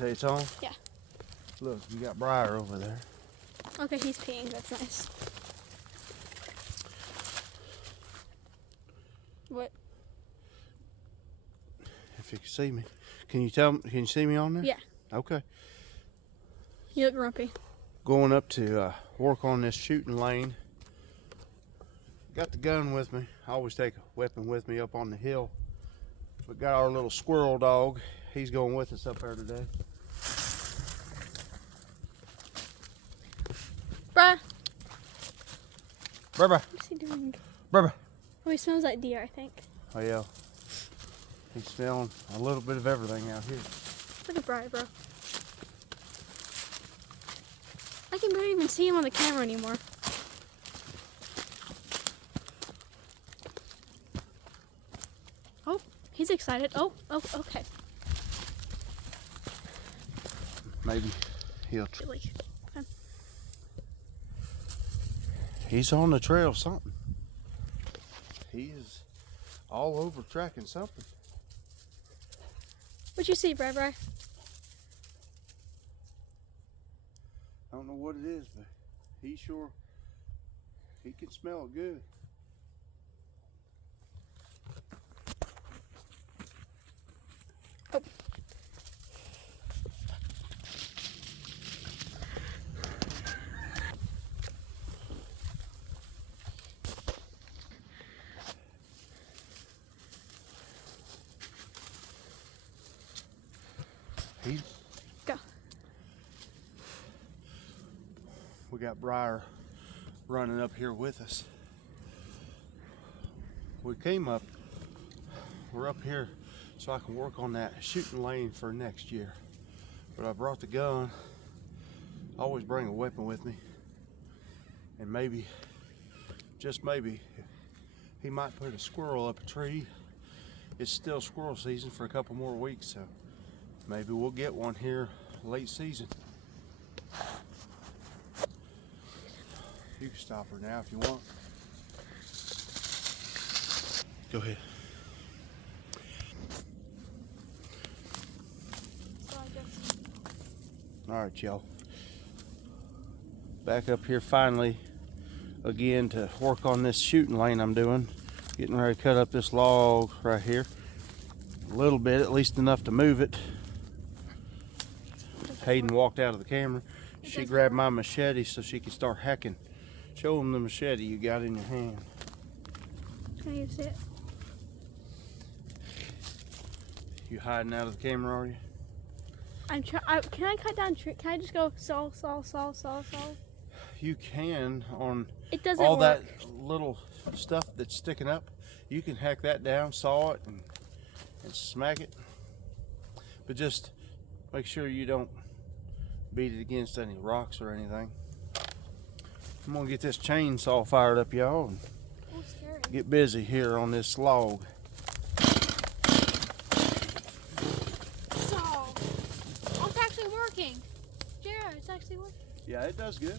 say it's on? Yeah. Look, you got Briar over there. Okay, he's peeing. That's nice. What? If you can see me. Can you tell me, can you see me on there? Yeah. Okay. You look grumpy. Going up to work on this shooting lane. Got the gun with me. I always take a weapon with me up on the hill. We got our little squirrel dog. He's going with us up there today. Bruh. Bruh. What's he doing? Bruh. Oh, he smells like deer, I think. Oh yeah. He's smelling a little bit of everything out here. Look at Briar, bro. I can barely even see him on the camera anymore. Oh, he's excited. Oh, okay. Maybe he'll. Like, He's on the trail of something. He is all over tracking something. what'd you see, Briar? I don't know what it is, but he can smell it good. Oh. Go. We got Briar running up here with us. We came up, we're up here so I can work on that shooting lane for next year. But I brought the gun. I always bring a weapon with me. And maybe, just maybe, he might put a squirrel up a tree. It's still squirrel season for a couple more weeks, so maybe we'll get one here late season. You can stop her now if you want. Go ahead. All right, y'all. Back up here finally again to work on this shooting lane I'm doing. Getting ready to cut up this log right here. A little bit, at least enough to move it. Hayden walked out of the camera. She grabbed my machete so she could start hacking. Show them the machete you got in your hand. Can you see it? You hiding out of the camera, are you? I'm trying. Can I cut down tree? Can I just go saw? You can on It doesn't all work. that little stuff that's sticking up. You can hack that down, saw it, and smack it. But just make sure you don't beat it against any rocks or anything. I'm gonna get this chainsaw fired up, y'all, and Oh, scary. get busy here on this log. Saw. Oh, it's actually working. Jared, it's actually working. Yeah, it does good.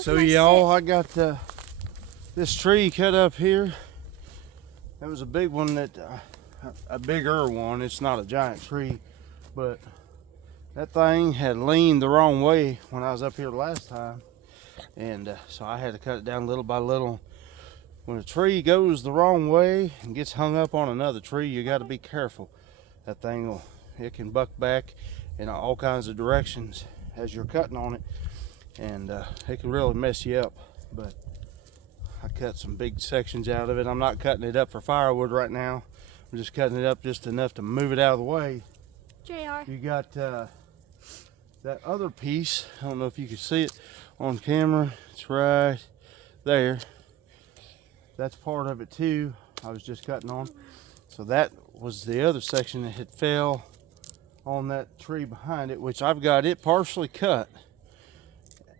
So y'all, I got this tree cut up here. That was a big one, a bigger one. It's not a giant tree, but that thing had leaned the wrong way when I was up here last time. And so I had to cut it down little by little. When a tree goes the wrong way and gets hung up on another tree, you got to be careful. That thing it can buck back in all kinds of directions as you're cutting on it, and it can really mess you up. But I cut some big sections out of it. I'm not cutting it up for firewood right now. I'm just cutting it up just enough to move it out of the way. JR. You got that other piece. I don't know if you can see it on camera. It's right there. That's part of it too. I was just cutting on. So that was the other section that had fell on that tree behind it, which I've got it partially cut.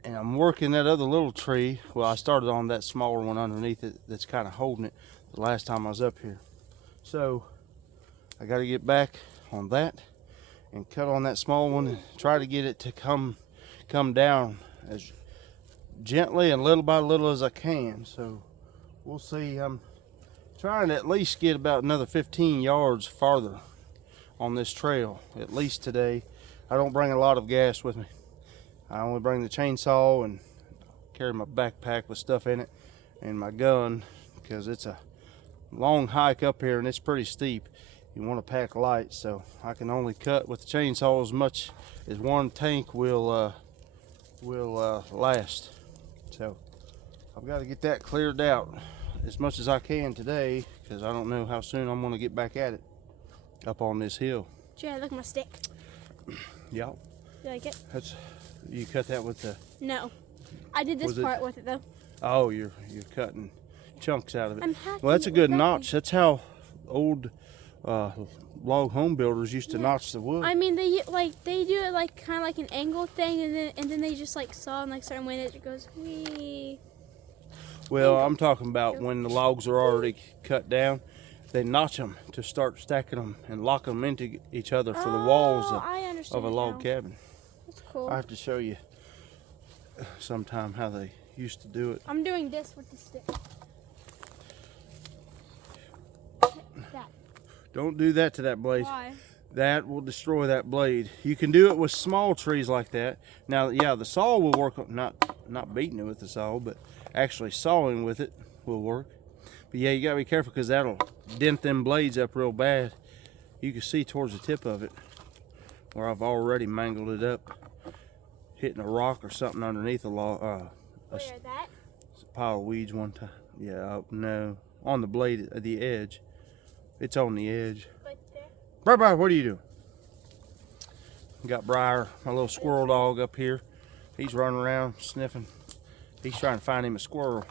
And I'm working that other little tree. Well, I started on that smaller one underneath it that's kind of holding it the last time I was up here. So I got to get back on that and cut on that small one and try to get it to come down as gently and little by little as I can. So we'll see. I'm trying to at least get about another 15 yards farther on this trail, at least today. I don't bring a lot of gas with me. I only bring the chainsaw and carry my backpack with stuff in it and my gun, because it's a long hike up here and it's pretty steep. You want to pack light, so I can only cut with the chainsaw as much as one tank will last. So I've got to get that cleared out as much as I can today, because I don't know how soon I'm going to get back at it up on this hill. JR, look at my stick. Yeah. You like it? You cut that with the... No. I did this part with it though. Oh, you're cutting chunks out of it. I'm happy. Well, that's a good notch. That's how old log home builders used to notch the wood. I mean, they do it like kind of like an angle thing, and then they just like saw in like certain way that it goes wee. Well, I'm talking about when the logs are already cut down, they notch them to start stacking them and lock them into each other for the walls of a log cabin. That's cool. I have to show you sometime how they used to do it. I'm doing this with the stick. That. Don't do that to that blade. Why? That will destroy that blade. You can do it with small trees like that. Now, yeah, the saw will work, not beating it with the saw, but actually sawing with it will work. But yeah, you gotta be careful, because that'll dent them blades up real bad. You can see towards the tip of it where I've already mangled it up, hitting a rock or something underneath a pile of weeds one time. Yeah, no, on the blade at the edge. It's on the edge. Right there. Bye-bye, what are you doing? Got Briar, my little squirrel dog, up here. He's running around sniffing. He's trying to find him a squirrel.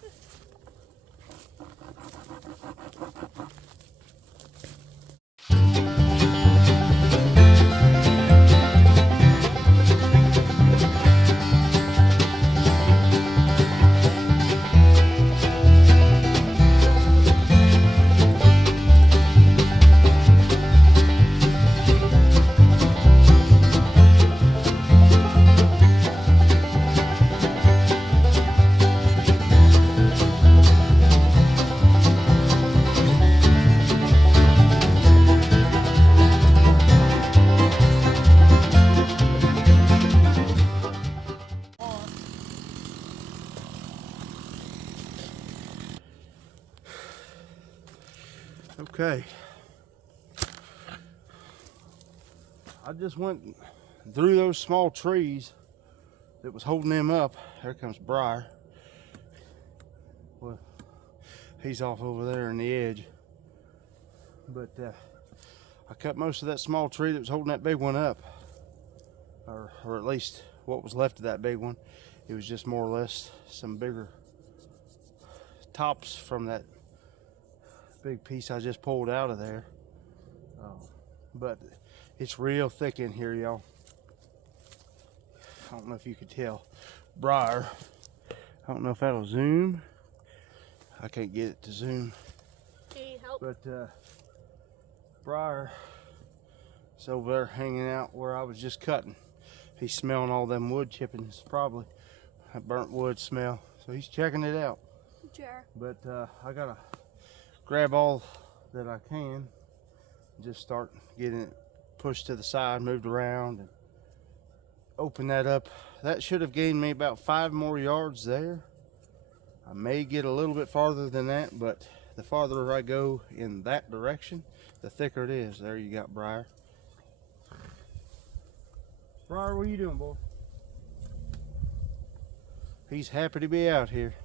Okay, I just went through those small trees that was holding them up. There comes Briar. Well, he's off over there in the edge. But I cut most of that small tree that was holding that big one up, or at least what was left of that big one. It was just more or less some bigger tops from that big piece I just pulled out of there. But it's real thick in here, y'all. I don't know if you could tell. Briar, I don't know if that'll zoom. I can't get it to zoom. Do you need help? But Briar is over there hanging out where I was just cutting. He's smelling all them wood chippings probably. that burnt wood smell. So he's checking it out. Sure. But I gotta grab all that I can, just start getting it pushed to the side, moved around, and open that up. That should have gained me about 5 more yards there. I may get a little bit farther than that, but the farther I go in that direction, the thicker it is. There you got Briar. Briar, what are you doing, boy? He's happy to be out here.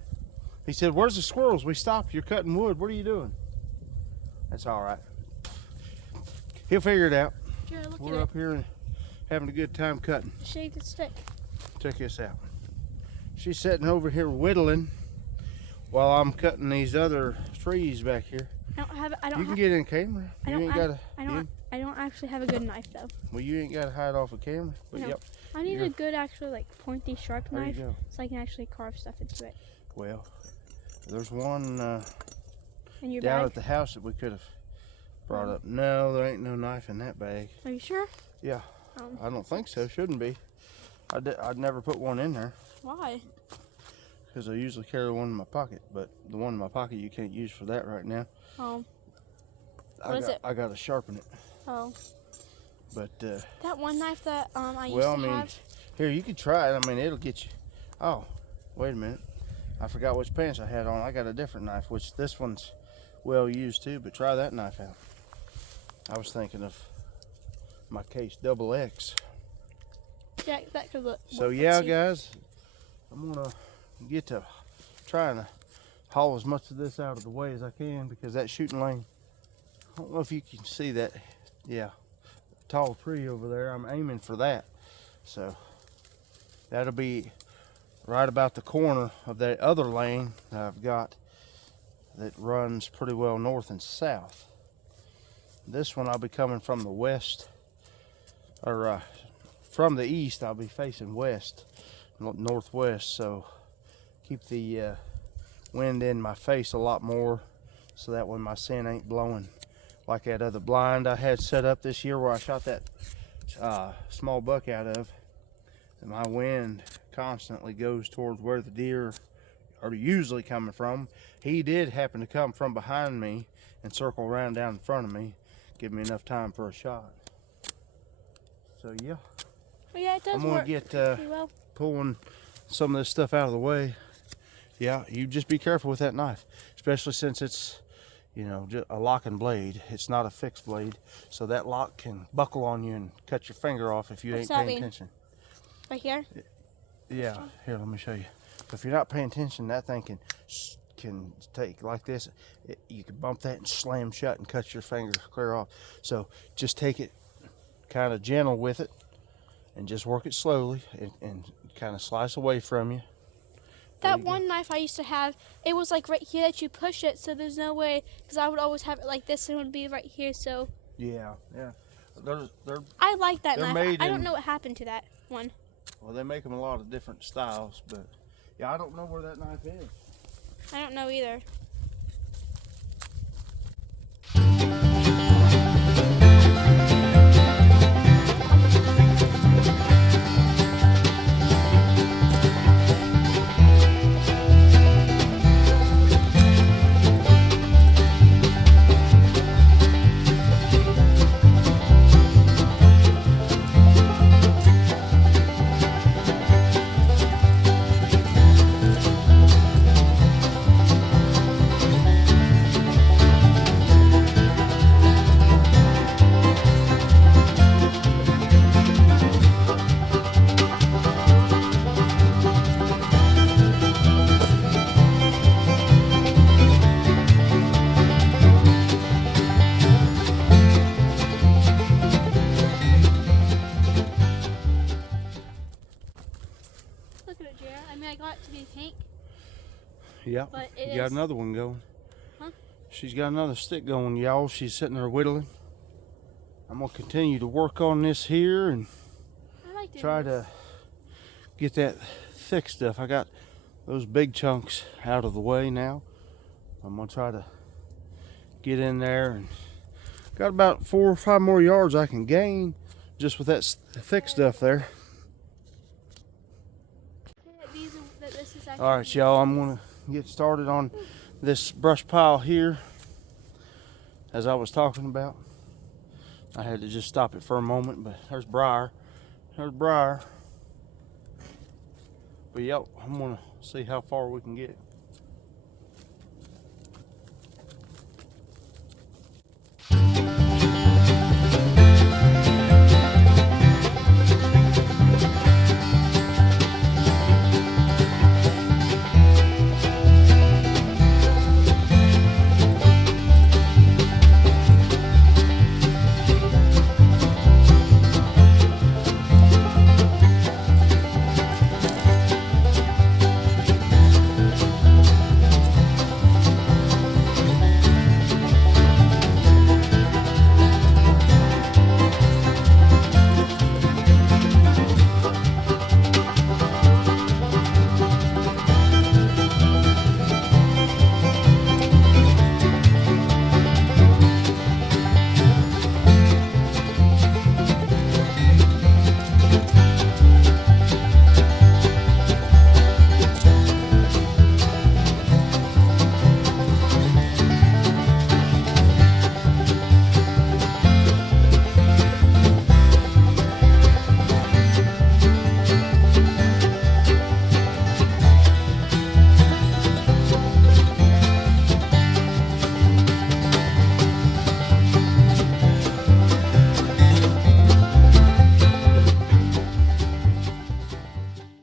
He said, "Where's the squirrels? We stopped. You're cutting wood. What are you doing?" That's all right. He'll figure it out. Sure, look We're at up here and having a good time cutting. it. Shake the stick. Check this out. She's sitting over here whittling while I'm cutting these other trees back here. I don't You can get in camera. I You don't, ain't gotta. I don't actually have a good knife though. Well, you ain't gotta hide off a camera. But No. yep. I need Yeah. a good, actually, like pointy, sharp There you knife go. so I can actually carve stuff into it. Well, there's one In your down bag? at the house that we could have brought up. No, there ain't no knife in that bag. Are you sure? Yeah. Um, I don't think so. Shouldn't be. I'd never put one in there why? because I usually carry one in my pocket. But the one in my pocket you can't use for that right now. Oh. What is it? I got to sharpen it. Oh. But That one knife that I used well, to I mean, have. here you can try it. I mean, it'll get you. Oh, wait a minute. I forgot which pants I had on. I got a different knife, which this one's well used too. But try that knife out. I was thinking of my Case Double X. Yeah, that could look. So let's yeah, see. guys, I'm gonna get to trying to haul as much of this out of the way as I can because that shooting lane. I don't know if you can see that. Yeah, tall tree over there. I'm aiming for that. So that'll be right about the corner of that other lane that I've got that runs pretty well north and south. This one I'll be coming from the west, or from the east. I'll be facing west, northwest. So keep the wind in my face a lot more, so that when my scent ain't blowing like that other blind I had set up this year where I shot that small buck out of. And my wind constantly goes towards where the deer are usually coming from. He did happen to come from behind me and circle around down in front of me, give me enough time for a shot. So yeah, Oh, yeah, it does I'm gonna work get pretty well. pulling some of this stuff out of the way. Yeah, you just be careful with that knife, especially since it's, you know, just a locking blade. It's not a fixed blade, so that lock can buckle on you and cut your finger off if you What's ain't that paying mean? attention. Right here? Yeah, here, let me show you. So if you're not paying attention, that thing can take like this. You can bump that and slam shut and cut your finger clear off. So just take it kind of gentle with it and just work it slowly and kind of slice away from you. That one knife I used to have, it was like right here that you push it, so there's no way, because I would always have it like this and it would be right here, so. Yeah. They're I like that They're knife. made I don't in- know what happened to that one. well, they make them a lot of different styles, but yeah, I don't know where that knife is. I don't know either. Look at it, Jared. I mean, I got it to be pink. Yeah, But it you got is- another one going. Huh? She's got another stick going, y'all. She's sitting there whittling. I'm gonna continue to work on this here and I like doing try this. to get that thick stuff. I got those big chunks out of the way now. I'm gonna try to get in there and got about 4 or 5 more yards I can gain just with that thick stuff there. Yeah, All right, y'all, I'm gonna get started on this brush pile here. As I was talking about, I had to just stop it for a moment, but there's briar. There's briar. But yep, I'm gonna see how far we can get.